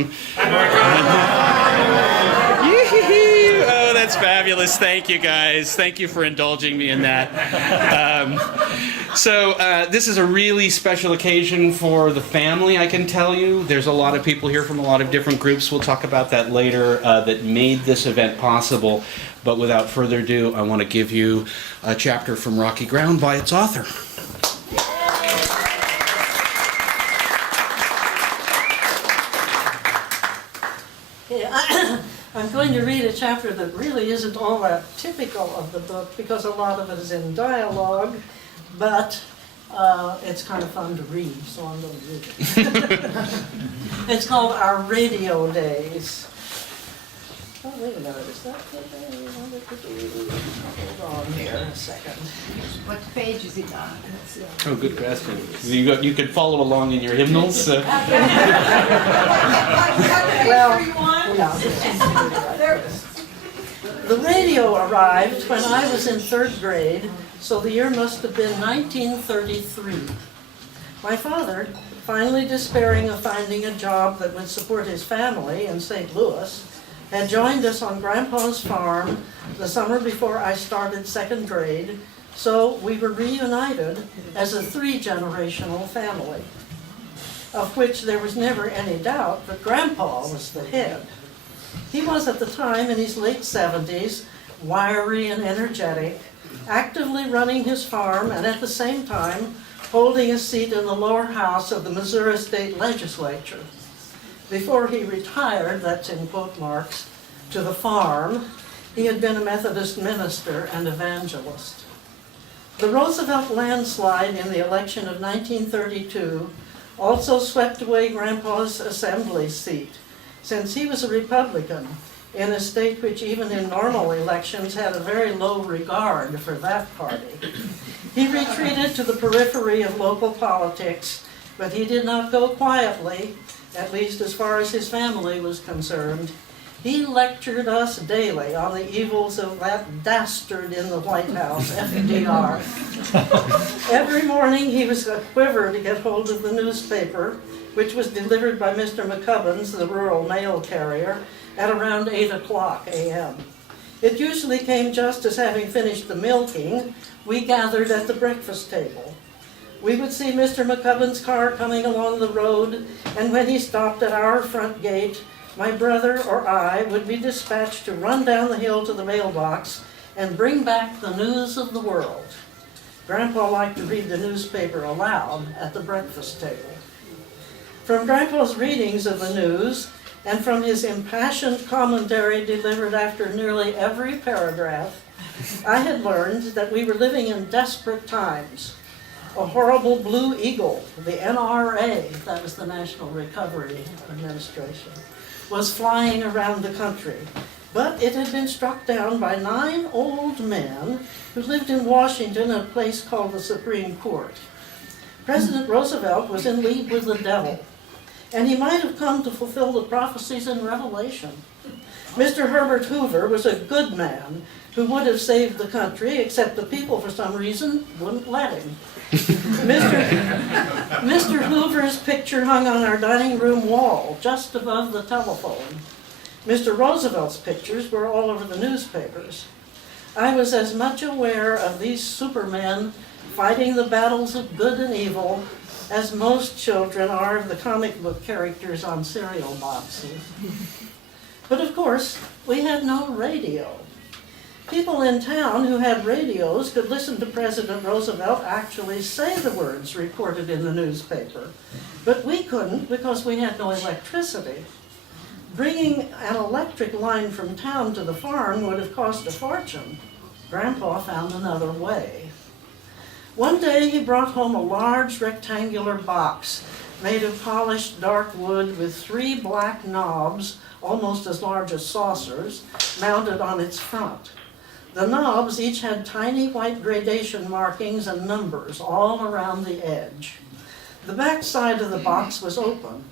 Oh, that's fabulous. Thank you, guys. Thank you for indulging me in that. This is a really special occasion for the family, I can tell you. There's a lot of people here from a lot of different groups. We'll talk about that later that made this event possible. But without further ado, I want to give you a chapter from Rocky Ground by its author. I'm going to read a chapter that really isn't all that typical of the book because a lot of it is in dialogue, but it's kind of fun to read, so I'm going to read it. It's called Our Radio Days. Oh, wait a minute, is that the day we wanted to do? Hold on here a second. What page is it on? Oh, good question. You could follow along in your hymnals. Well, no, this is right. The radio arrived when I was in 3rd grade, so the year must have been 1933. My father, finally despairing of finding a job that would support his family in St. Louis, had joined us on Grandpa's farm the summer before I started 2nd grade, so we were reunited as a 3-generational family, of which there was never any doubt that Grandpa was the head. He was at the time in his late 70s, wiry and energetic, actively running his farm and at the same time holding a seat in the lower house of the Missouri State Legislature. Before he retired, that's in quote marks, to the farm, he had been a Methodist minister and evangelist. The Roosevelt landslide in the election of 1932 also swept away Grandpa's assembly seat, since he was a Republican in a state which even in normal elections had a very low regard for that party. He retreated to the periphery of local politics, but he did not go quietly, at least as far as his family was concerned. He lectured us daily on the evils of that dastard in the White House, FDR. Every morning he was a quiver to get hold of the newspaper, which was delivered by Mr. McCubbins, the rural mail carrier, at around 8 o'clock a.m. It usually came just as, having finished the milking, we gathered at the breakfast table. We would see Mr. McCubbin's car coming along the road, and when he stopped at our front gate, my brother or I would be dispatched to run down the hill to the mailbox and bring back the news of the world. Grandpa liked to read the newspaper aloud at the breakfast table. From Grandpa's readings of the news, and from his impassioned commentary delivered after nearly every paragraph, I had learned that we were living in desperate times. A horrible blue eagle, the NRA, that was the National Recovery Administration, was flying around the country. But it had been struck down by 9 old men who lived in Washington at a place called the Supreme Court. President Roosevelt was in league with the devil, and he might have come to fulfill the prophecies in Revelation. Mr. Herbert Hoover was a good man who would have saved the country, except the people, for some reason, wouldn't let him. Mr. Hoover's picture hung on our dining room wall, just above the telephone. Mr. Roosevelt's pictures were all over the newspapers. I was as much aware of these supermen fighting the battles of good and evil as most children are of the comic book characters on cereal boxes. But of course, we had no radio. People in town who had radios could listen to President Roosevelt actually say the words reported in the newspaper. But we couldn't because we had no electricity. Bringing an electric line from town to the farm would have cost a fortune. Grandpa found another way. One day he brought home a large rectangular box made of polished dark wood with 3 black knobs, almost as large as saucers, mounted on its front. The knobs each had tiny white gradation markings and numbers all around the edge. The back side of the box was open.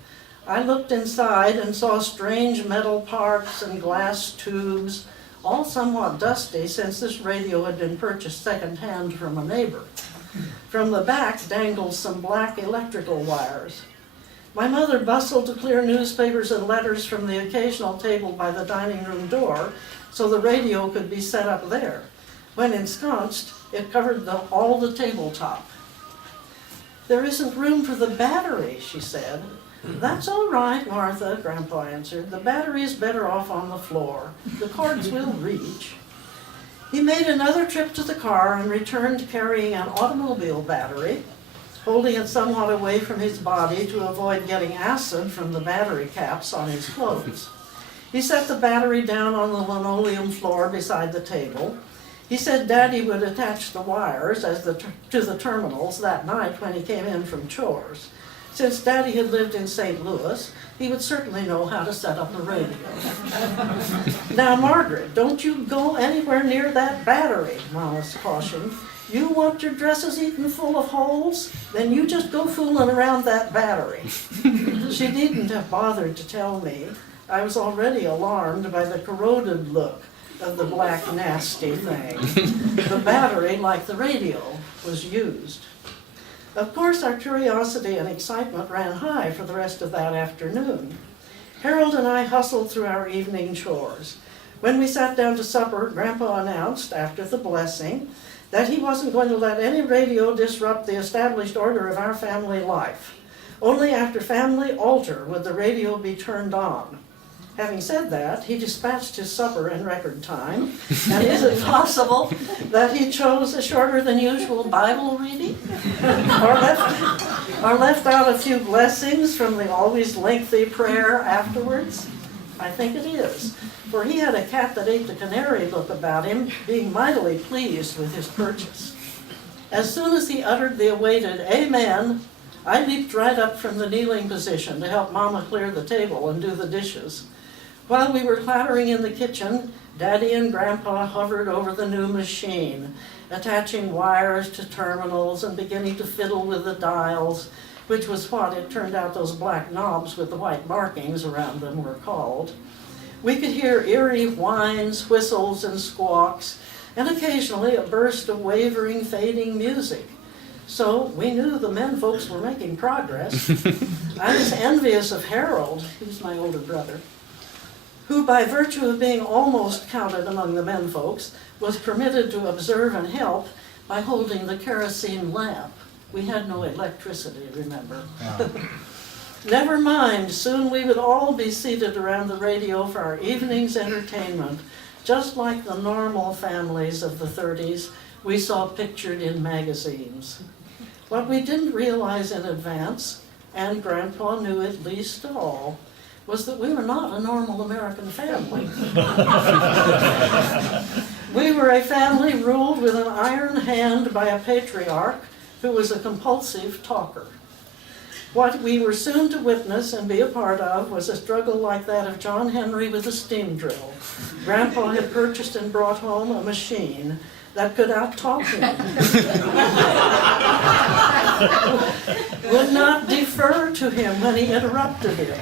I looked inside and saw strange metal parts and glass tubes, all somewhat dusty since this radio had been purchased second-hand from a neighbor. From the back dangled some black electrical wires. My mother bustled to clear newspapers and letters from the occasional table by the dining room door so the radio could be set up there. When ensconced, it covered all the tabletop. "There isn't room for the battery," she said. "That's all right, Martha," Grandpa answered. "The battery's better off on the floor. The cords will reach." He made another trip to the car and returned carrying an automobile battery, holding it somewhat away from his body to avoid getting acid from the battery caps on his clothes. He set the battery down on the linoleum floor beside the table. He said Daddy would attach the wires to the terminals that night when he came in from chores. Since Daddy had lived in St. Louis, he would certainly know how to set up a radio. "Now, Margaret, don't you go anywhere near that battery," Mama cautioned. "You want your dresses eaten full of holes? Then you just go fooling around that battery." She needn't have bothered to tell me. I was already alarmed by the corroded look of the black, nasty thing. The battery, like the radio, was used. Of course, our curiosity and excitement ran high for the rest of that afternoon. Harold and I hustled through our evening chores. When we sat down to supper, Grandpa announced, after the blessing, that he wasn't going to let any radio disrupt the established order of our family life. Only after family altar would the radio be turned on. Having said that, he dispatched his supper in record time, and is it possible that he chose a shorter than usual Bible reading? Or left out a few blessings from the always lengthy prayer afterwards? I think it is, for he had a cat that ate the canary look about him, being mightily pleased with his purchase. As soon as he uttered the awaited "Amen," I leaped right up from the kneeling position to help Mama clear the table and do the dishes. While we were clattering in the kitchen, Daddy and Grandpa hovered over the new machine, attaching wires to terminals and beginning to fiddle with the dials, which was what it turned out those black knobs with the white markings around them were called. We could hear eerie whines, whistles, and squawks, and occasionally a burst of wavering, fading music. So we knew the men folks were making progress. I was envious of Harold, who's my older brother, who by virtue of being almost counted among the men folks, was permitted to observe and help by holding the kerosene lamp. We had no electricity, remember. Never mind, soon we would all be seated around the radio for our evening's entertainment, just like the normal families of the 30s we saw pictured in magazines. What we didn't realize in advance, and Grandpa knew it least of all, was that we were not a normal American family. We were a family ruled with an iron hand by a patriarch who was a compulsive talker. What we were soon to witness and be a part of was a struggle like that of John Henry with a steam drill. Grandpa had purchased and brought home a machine that could out-talk him, would not defer to him when he interrupted him,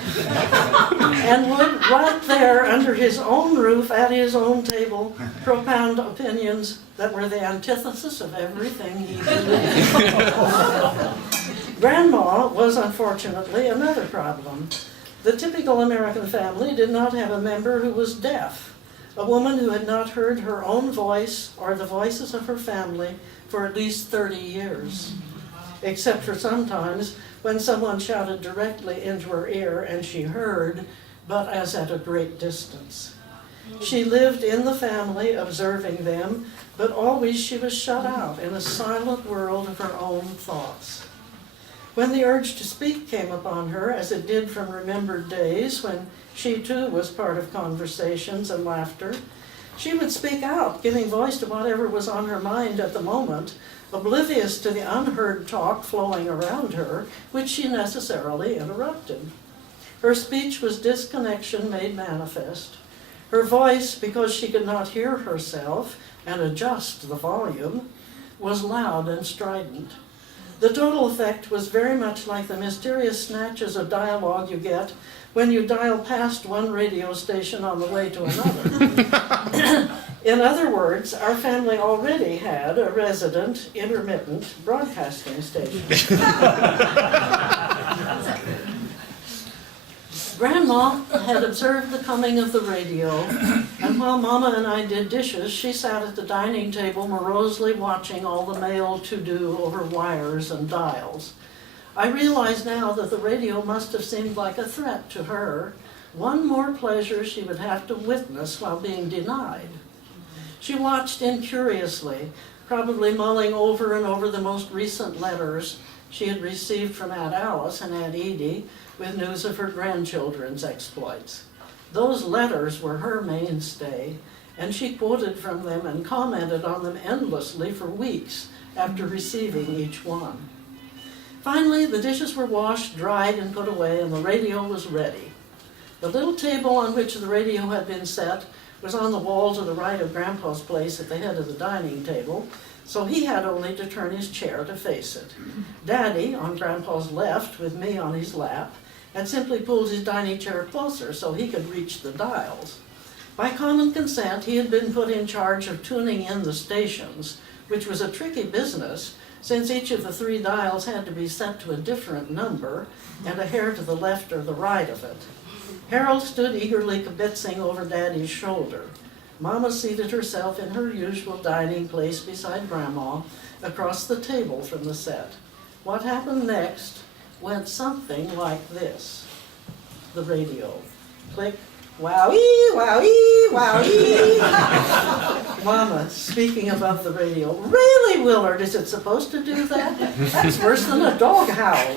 and would right there under his own roof at his own table propound opinions that were the antithesis of everything he believed. Grandma was unfortunately another problem. The typical American family did not have a member who was deaf, a woman who had not heard her own voice or the voices of her family for at least 30 years, except for sometimes when someone shouted directly into her ear and she heard, but as at a great distance. She lived in the family, observing them, but always she was shut out in a silent world of her own thoughts. When the urge to speak came upon her, as it did from remembered days when she too was part of conversations and laughter, she would speak out, giving voice to whatever was on her mind at the moment, oblivious to the unheard talk flowing around her, which she necessarily interrupted. Her speech was disconnection made manifest. Her voice, because she could not hear herself and adjust the volume, was loud and strident. The total effect was very much like the mysterious snatches of dialogue you get when you dial past one radio station on the way to another. In other words, our family already had a resident, intermittent broadcasting station. Grandma had observed the coming of the radio, and while Mama and I did dishes, she sat at the dining table morosely watching all the mail to-do over wires and dials. I realize now that the radio must have seemed like a threat to her, one more pleasure she would have to witness while being denied. She watched incuriously, probably mulling over and over the most recent letters she had received from Aunt Alice and Aunt Edie with news of her grandchildren's exploits. Those letters were her mainstay, and she quoted from them and commented on them endlessly for weeks after receiving each one. Finally, the dishes were washed, dried, and put away, and the radio was ready. The little table on which the radio had been set was on the wall to the right of Grandpa's place at the head of the dining table, so he had only to turn his chair to face it. Daddy, on Grandpa's left with me on his lap, had simply pulled his dining chair closer so he could reach the dials. By common consent, he had been put in charge of tuning in the stations, which was a tricky business since each of the 3 dials had to be set to a different number and a hair to the left or the right of it. Harold stood eagerly kibitzing over Daddy's shoulder. Mama seated herself in her usual dining place beside Grandma, across the table from the set. What happened next went something like this. The radio. Click. Wowee, wowee, wowee. Mama, speaking above the radio. Really, Willard, is it supposed to do that? That's worse than a dog howl.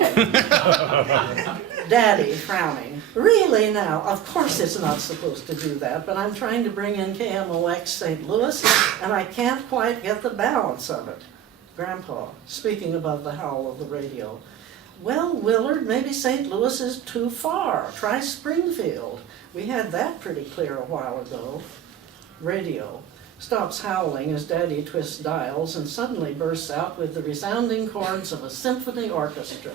Daddy, frowning. Really now, of course it's not supposed to do that, but I'm trying to bring in KMOX St. Louis, and I can't quite get the balance of it. Grandpa, speaking above the howl of the radio. Well, Willard, maybe St. Louis is too far. Try Springfield. We had that pretty clear a while ago. Radio stops howling as Daddy twists dials and suddenly bursts out with the resounding chords of a symphony orchestra.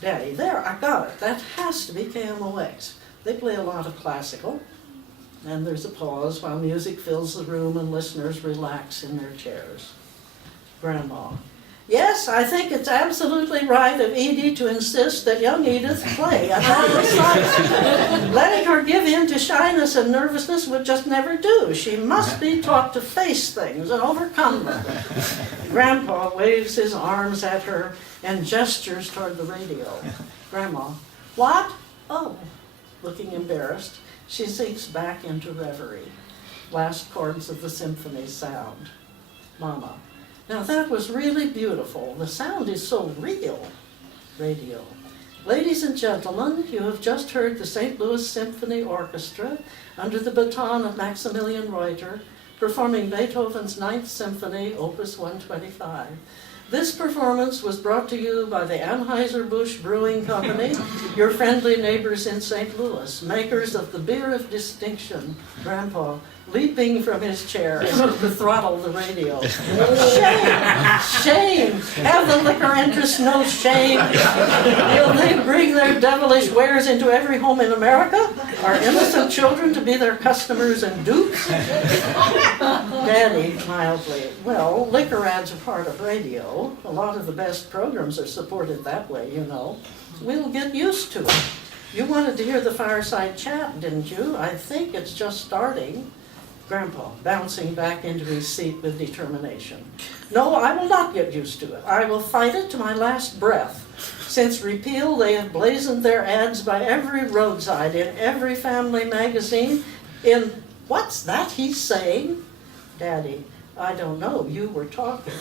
Daddy, there, I got it. That has to be KMOX. They play a lot of classical. And there's a pause while music fills the room and listeners relax in their chairs. Grandma. Yes, I think it's absolutely right of Edie to insist that young Edith play at that recital. Letting her give in to shyness and nervousness would just never do. She must be taught to face things and overcome them. Grandpa waves his arms at her and gestures toward the radio. Grandma, what? Oh, looking embarrassed, she sinks back into reverie. Last chords of the symphony sound. Mama. Now that was really beautiful. The sound is so real. Radio. Ladies and gentlemen, you have just heard the St. Louis Symphony Orchestra under the baton of Maximilian Reuter performing Beethoven's Ninth Symphony, Opus 125. This performance was brought to you by the Anheuser-Busch Brewing Company, your friendly neighbors in St. Louis, makers of the beer of distinction. Grandpa, leaping from his chair as if to throttle the radio. Shame! Shame! Have the liquor interests no shame? Will they bring their devilish wares into every home in America? Are innocent children to be their customers and dupes? Daddy, mildly, well, liquor ads are part of radio. A lot of the best programs are supported that way, you know. We'll get used to it. You wanted to hear the fireside chat, didn't you? I think it's just starting. Grandpa, bouncing back into his seat with determination. No, I will not get used to it. I will fight it to my last breath. Since repeal, they have blazoned their ads by every roadside, in every family magazine, in, what's that he's saying? Daddy, I don't know, you were talking.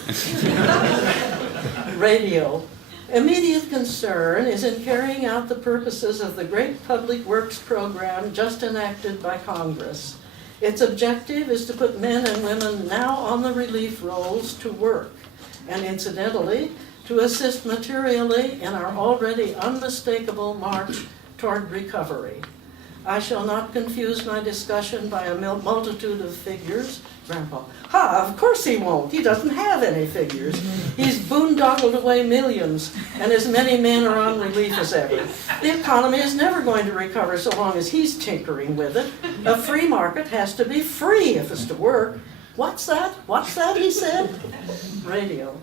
Radio. Immediate concern is in carrying out the purposes of the great public works program just enacted by Congress. Its objective is to put men and women now on the relief rolls to work, and incidentally, to assist materially in our already unmistakable march toward recovery. I shall not confuse my discussion by a multitude of figures. Grandpa, of course he won't. He doesn't have any figures. He's boondoggled away millions, and as many men are on relief as ever. The economy is never going to recover so long as he's tinkering with it. A free market has to be free if it's to work. What's that? What's that, he said? Radio.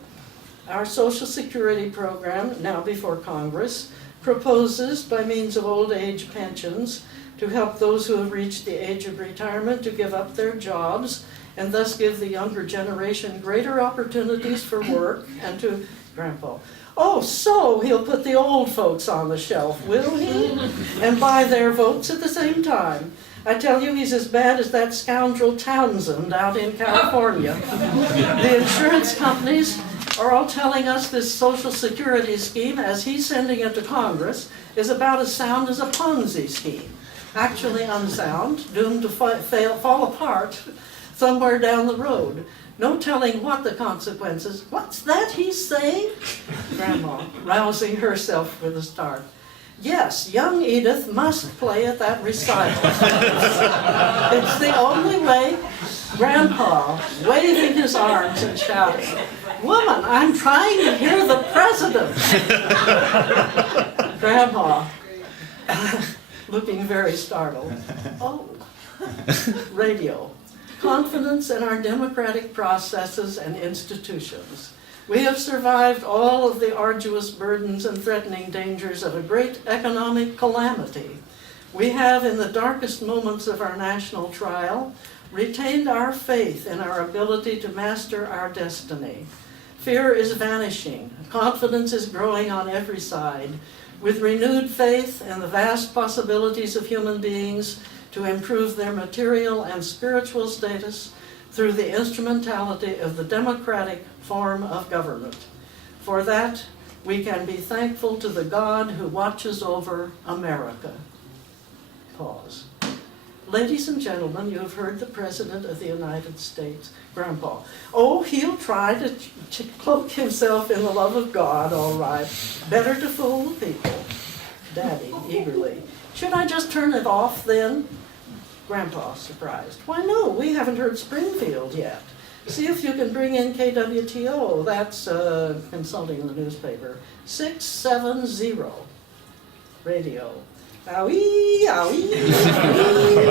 Our Social Security program, now before Congress, proposes, by means of old age pensions, to help those who have reached the age of retirement to give up their jobs and thus give the younger generation greater opportunities for work and to Grandpa. Oh, so he'll put the old folks on the shelf, will he? And buy their votes at the same time. I tell you, he's as bad as that scoundrel Townsend out in California. The insurance companies are all telling us this Social Security scheme, as he's sending it to Congress, is about as sound as a Ponzi scheme. Actually unsound, doomed to fall apart somewhere down the road. No telling what the consequences. What's that he's saying? Grandma, rousing herself with a start. Yes, young Edith must play at that recital. It's the only way. Grandpa, waving his arms and shouting, "Woman, I'm trying to hear the president." Grandma, looking very startled. Oh, radio. Confidence in our democratic processes and institutions. We have survived all of the arduous burdens and threatening dangers of a great economic calamity. We have, in the darkest moments of our national trial, retained our faith in our ability to master our destiny. Fear is vanishing. Confidence is growing on every side. With renewed faith in the vast possibilities of human beings to improve their material and spiritual status through the instrumentality of the democratic form of government. For that, we can be thankful to the God who watches over America. Pause. Ladies and gentlemen, you have heard the President of the United States. Grandpa. Oh, he'll try to cloak himself in the love of God, all right. Better to fool the people. Daddy, eagerly. Should I just turn it off then? Grandpa, surprised. Why no, we haven't heard Springfield yet. See if you can bring in KWTO, that's consulting the newspaper. 670 radio. Owie, owie, owie.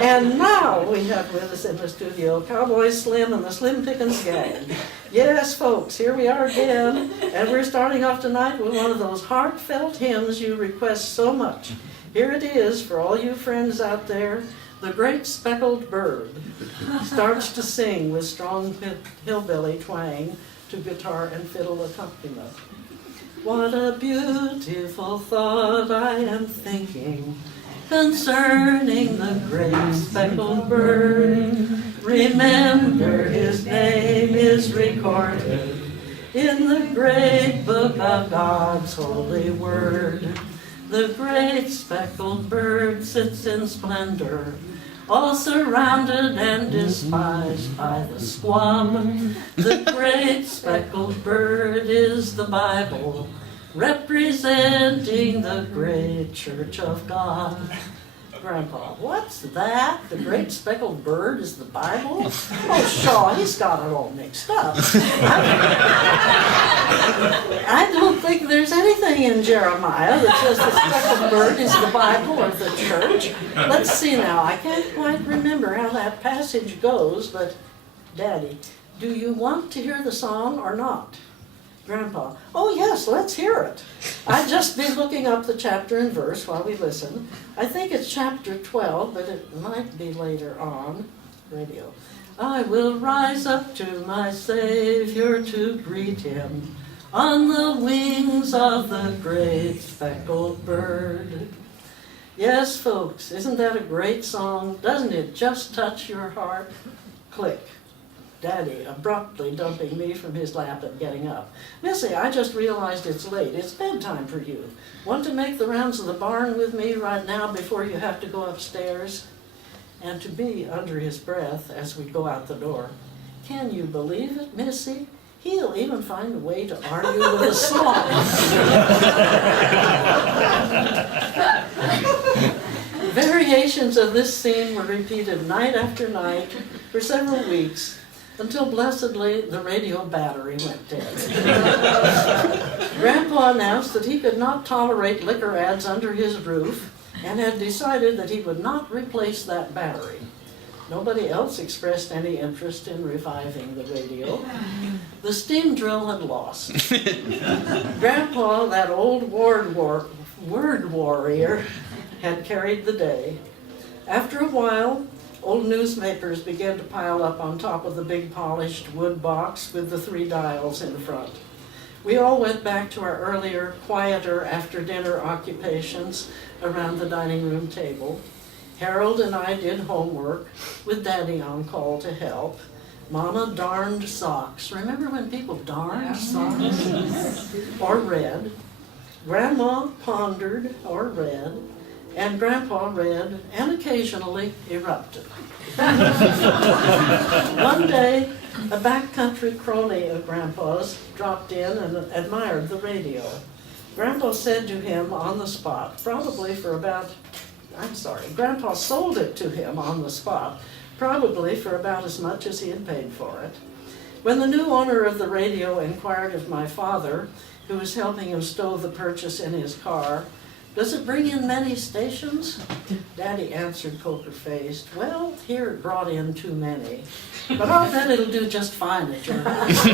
And now we have with us in the studio Cowboy Slim and the Slim Pickens Gang. Yes, folks, here we are again, and we're starting off tonight with one of those heartfelt hymns you request so much. Here it is for all you friends out there. The Great Speckled Bird starts to sing with strong hillbilly twang to guitar and fiddle accompaniment. What a beautiful thought I am thinking concerning the great speckled bird. Remember his name is recorded in the great book of God's holy word. The great speckled bird sits in splendor, all surrounded and despised by the squam. The great speckled bird is the Bible, representing the great church of God. Grandpa, what's that? The great speckled bird is the Bible? Oh, Shaw, he's got it all mixed up. I don't think there's anything in Jeremiah that says the speckled bird is the Bible or the church. Let's see now. I can't quite remember how that passage goes, but Daddy, do you want to hear the song or not? Grandpa, oh yes, let's hear it. I'd just be looking up the chapter and verse while we listen. I think it's chapter 12, but it might be later on. Radio. I will rise up to my Savior to greet him on the wings of the great speckled bird. Yes, folks, isn't that a great song? Doesn't it just touch your heart? Click. Daddy abruptly dumping me from his lap and getting up. Missy, I just realized it's late. It's bedtime for you. Want to make the rounds of the barn with me right now before you have to go upstairs? And to be under his breath as we go out the door. Can you believe it, Missy? He'll even find a way to argue with a song. Variations of this scene were repeated night after night for several weeks, until blessedly the radio battery went dead. Grandpa announced that he could not tolerate liquor ads under his roof and had decided that he would not replace that battery. Nobody else expressed any interest in reviving the radio. The steam drill had lost. Grandpa, that old word warrior, had carried the day. After a while, old newspapers began to pile up on top of the big polished wood box with the 3 dials in front. We all went back to our earlier, quieter after-dinner occupations around the dining room table. Harold and I did homework, with Daddy on call to help. Mama darned socks. Remember when people darned socks? Or read. Grandma pondered or read. And Grandpa read and occasionally erupted. One day, a backcountry crony of Grandpa's dropped in and admired the radio. Grandpa said to him on the spot, Grandpa sold it to him on the spot, probably for about as much as he had paid for it. When the new owner of the radio inquired of my father, who was helping him stow the purchase in his car, "Does it bring in many stations?" Daddy answered poker-faced, "Well, here it brought in too many. But I'll bet it'll do just fine at your house."